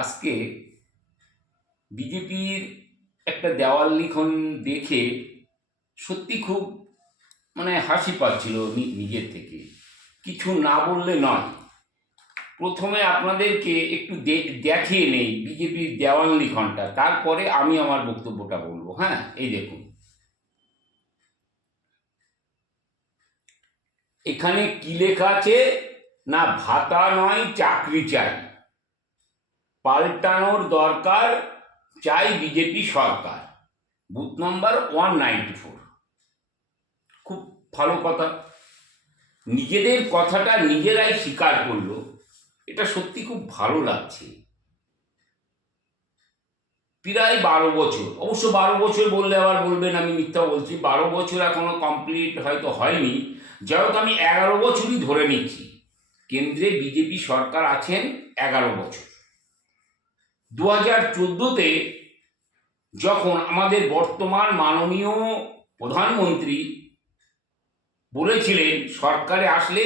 আজকে বিজেপির একটা দেওয়াল লিখন দেখে সত্যি খুব হাসি পাচ্ছিল নিজের থেকে। কিছু না বললে নয়। প্রথমে আপনাদেরকে একটু দেখিয়ে নেই বিজেপির দেওয়াল লিখনটা, তারপরে আমি আমার বক্তব্যটা বলবো। হ্যাঁ, এই দেখুন, এখানে কি লেখা আছে না, ভাতা নয় চাকরি চাই, পাল্টানোর দরকার, চাই বিজেপি সরকার। বুথ নম্বর 194। খুব ভালো কথা, নিজেদের কথাটা নিজেরাই স্বীকার করলো, এটা সত্যি খুব ভালো লাগছে। প্রায় 12 বছর, অবশ্য 12 বছর বললে আবার বলবেন আমি মিথ্যা বলছি, 12 বছর এখনো কমপ্লিট হয়তো হয়নি, যাই হোক আমি 11 বছরই ধরে নিচ্ছি। কেন্দ্রে বিজেপি সরকার আছেন 11 বছর। 2014-তে যখন আমাদের বর্তমান মাননীয় প্রধানমন্ত্রী বলেছিলেন সরকারে আসলে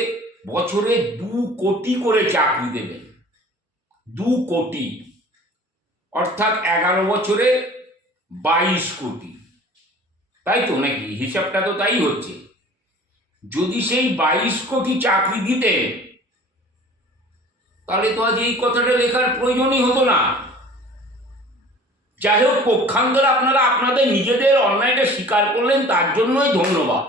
বছরে 2 কোটি করে চাকরি দেবেন, 2 কোটি, অর্থাৎ 11 বছরে 22 কোটি, তাই তো নাকি? হিসাবটা তো তাই হচ্ছে। যদি সেই 22 কোটি চাকরি দিতেন তাহলে তো আজ এই কথাটা লেখার প্রয়োজনই হতো না। যাই হোক, পক্ষান্তরে আপনারা আপনাদের নিজেদের অন্যায়টা স্বীকার করলেন, তার জন্যই ধন্যবাদ।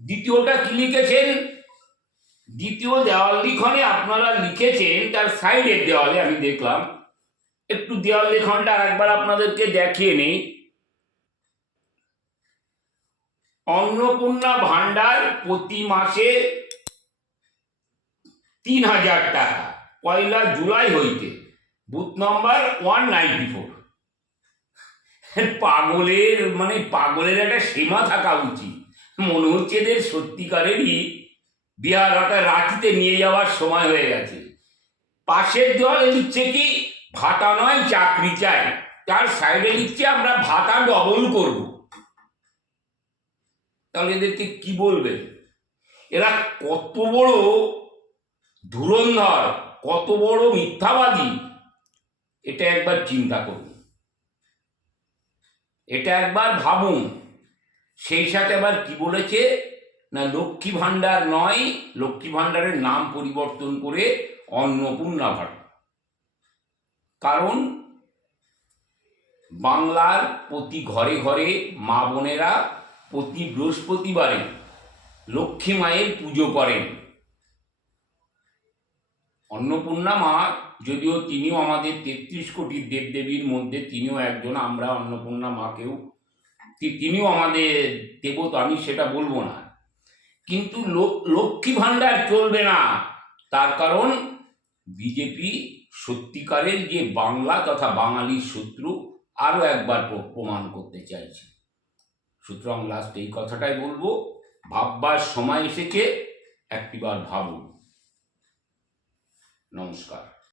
দ্বিতীয়টা কি লিখেছেন? দ্বিতীয় দেওয়াল লিখনে আপনারা লিখেছেন, তার সাইডের দেওয়ালে আমি দেখলাম, একটু দেওয়াল লিখনটা আরেকবার আপনাদেরকে দেখিয়ে নেই। অন্নপূর্ণা ভান্ডার প্রতি মাসে 3,000 টাকা, 1 জুলাই হইতে, বুথ নম্বর 194। পাগলের একটা সীমা থাকা উচিত। মনে হচ্ছে এদের সত্যিকারেরই বিহার অর্থাৎ রাঁচিতে নিয়ে যাওয়ার সময় হয়ে গেছে। পাশের দেওয়ালে লিখছে কি, ভাতা নয় চাকরি চাই, তার সাইডে লিখছে আমরা ভাতা ডবল করব। তাহলে এদেরকে কি বলবে? এরা কত বড় ধুরন্ধর, কত বড় মিথ্যাবাদী, এটা একবার চিন্তা করুন, এটা একবার ভাবুন। সেই সাথে আবার কি বলেছে না, লক্ষ্মী ভাণ্ডার নয়, লক্ষ্মী ভাণ্ডারের নাম পরিবর্তন করে অন্নপূর্ণা ভাণ্ডার। কারণ বাংলার প্রতি ঘরে ঘরে মা বোনেরা প্রতি বৃহস্পতিবারে লক্ষ্মী মায়ের পুজো করেন। অন্নপূর্ণা মা, যদিও তিনিও আমাদের 33 কোটি দেবদেবীর মধ্যে তিনিও একজন, আমরা অন্নপূর্ণা মাকেও তিনিও আমাদের দেবতা, আমি সেটা বলবো না, কিন্তু লক্ষ্মী ভাণ্ডার চলবে না। তার কারণ বিজেপি সত্যিকারের যে বাংলা তথা বাঙালির শত্রু আরো একবার প্রমাণ করতে চাইছে। সুতরাং লাস্ট এই কথাটাই বলবো, ভাববার সময় এসেছে, একটিবার ভাবুন। নমস্কার।